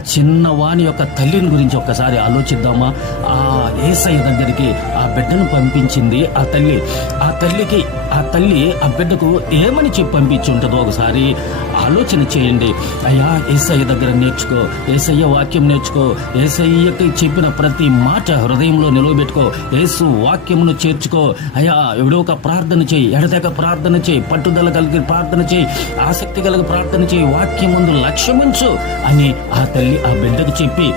ఆ చిన్నవాని యొక్క తల్లిని గురించి ఒక్కసారి ఆలోచిద్దామా? ఆ యేసయ్య దగ్గరికి ఆ బిడ్డను పంపించింది ఆ తల్లి ఆ బిడ్డకు ఏమని చెప్పి పంపించి ఉంటుందో ఒకసారి ఆలోచన చేయండి. అయ్యా, యేసయ్య దగ్గర నేర్చుకో, యేసయ్య వాక్యం నేర్చుకో, యేసయ్యకి చెప్పిన ప్రతి మాట హృదయంలో నిలవబెట్టుకో, యేసు వాక్యమును చేర్చుకో. అయ్యా, ఎవడో ఒక ప్రార్థన చేయి, ఎడతెగ ప్రార్థన చేయి, పట్టుదల కలిగి ప్రార్థన చేయి, ఆసక్తి కలిగి ప్రార్థన చేయి, వాక్యం ముందు లక్ష్యముంచు అని ఆ తల్లి ఆ బిడ్డకు చెప్పి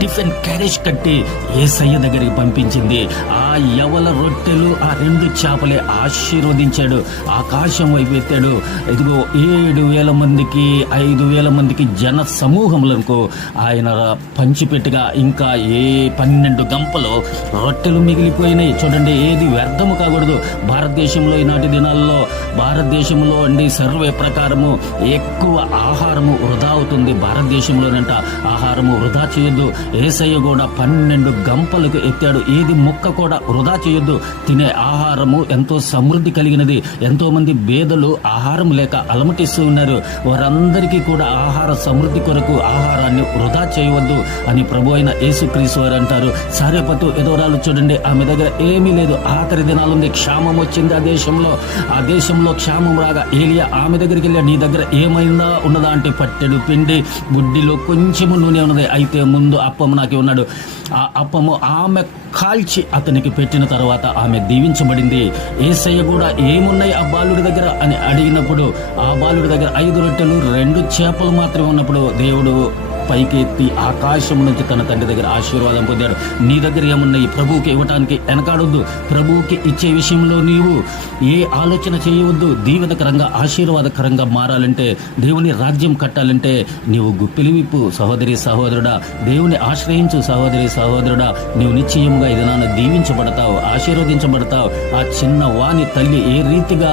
టిఫిన్ క్యారేజ్ కట్టి యేసయ్య దగ్గరికి పంపించింది. ఆ యవల రొట్టెలు ఆ 2 చేపలే ఆశీర్వదించాడు, ఆకాశం వైపు ఎత్తాడు. ఇదిగో 7,000 మందికి 5,000 మందికి జన సమూహములకు ఆయన పంచిపెట్టుగా ఇంకా 12 గంపలు రొట్టెలు మిగిలిపోయినాయి. చూడండి, ఏది వ్యర్థము కాకూడదు. భారతదేశంలో ఈనాటి దినాల్లో భారతదేశంలో సర్వే ప్రకారము ఎక్కువ ఆహారము వృధా అవుతుంది. భారతదేశంలోనంట ఆహారము వృధా చేయొద్దు. యేసయ్య కూడా 12 గంపలకు ఎత్తాడు. ఏది ముక్క కూడా వృధా చేయొద్దు. తినే ఆహారము ఎంతో సమృద్ధి కలిగినది. ఎంతో మంది పేదలు ఆహారం లేక అలమటిస్తూ ఉన్నారు. వారందరికీ కూడా ఆహార సమృద్ధి కొరకు ఆహారాన్ని వృధా చేయవద్దు అని ప్రభు అయిన యేసుక్రీస్తు వారు అంటారు. సారెపతు ఎదోరాలు చూడండి, ఆమె దగ్గర ఏమీ లేదు. ఆఖరి దినాలుంది, క్షామం వచ్చింది ఆ దేశంలో క్షామం రాగా ఏలియా ఆమె దగ్గరికి వెళ్ళి, నీ దగ్గర ఏమైందా ఉన్నదా అంటే, పట్టెడు పిండి, బుడ్డిలో కొంచెము నూనె ఉన్నది, అయితే ముందు అప్పము నాకు ఉన్నాడు. ఆ అప్పము ఆమె కాల్చి అతనికి పెట్టిన తర్వాత ఆమె దీవించబడింది. యేసయ్య కూడా ఏమున్నాయి ఆ బాలుడి దగ్గర అని అడిగినప్పుడు, ఆ బాలుడి దగ్గర 5 రొట్టెలు 2 చేపలు మాత్రమే ఉన్నప్పుడు దేవుడు పైకి ఎత్తి ఆకాశం నుంచి తన తండ్రి దగ్గర ఆశీర్వాదం పొందాడు. నీ దగ్గర ఏమున్నాయి? ప్రభువుకి ఇవ్వటానికి వెనకాడొద్దు. ప్రభువుకి ఇచ్చే విషయంలో నీవు ఏ ఆలోచన చేయవద్దు. దీవెనకరంగా ఆశీర్వాదకరంగా మారాలంటే, దేవుని రాజ్యం కట్టాలంటే నీవు గుప్పిలి విప్పు సహోదరి సహోదరుడా, దేవుని ఆశ్రయించు సహోదరి సహోదరుడా. నీవు నిశ్చయముగా ఇది నాన్న దీవించబడతావు, ఆశీర్వదించబడతావు. ఆ చిన్న వాని తల్లి ఏ రీతిగా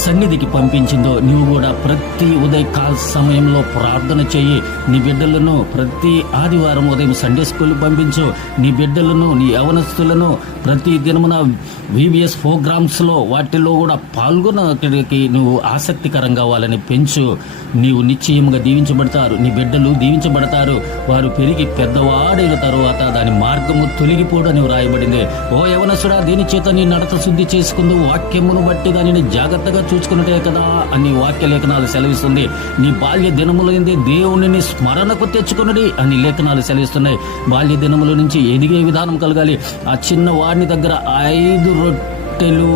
సన్నిధికి పంపించిందో నీవు కూడా ప్రతి ఉదయకాల సమయంలో ప్రార్థన చెయ్యి. నీ బిడ్డలను ప్రతి ఆదివారం ఉదయం సండే స్కూల్ పంపించు. నీ బిడ్డలను, నీ యవనస్తులను ప్రతి దినమున VBS ప్రోగ్రామ్స్లో వాటిల్లో కూడా పాల్గొనడానికి నువ్వు ఆసక్తికరంగా కావాలని పెంచు. నీవు నిశ్చయముగా దీవించబడతారు. నీ బిడ్డలు దీవించబడతారు. వారు పెరిగి పెద్దవాడైన తరువాత దాని మార్గము తొలగిపోవడం రాయబడింది. ఓ యవనసుడా, దీని చేత నీ నడత శుద్ధి చేసుకుందు, వాక్యమును బట్టి దానిని జాగ్రత్తగా చూసుకున్నట్టే కదా అని వాక్య లేఖనాలు సెలవిస్తుంది. నీ బాల్య దినములైంది దేవునిని స్మరణకు తెచ్చుకున్నది అని లేఖనాలు సెలవిస్తున్నాయి. బాల్య దినముల నుంచి ఎదిగే విధానం కలగాలి. ఆ చిన్న వాడిని దగ్గర 5 రొట్టెలు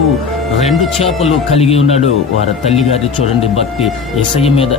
2 చేపలు కలిగి ఉన్నాడు. వారి తల్లిగారి చూడండి భక్తి. యేసయ్య మీద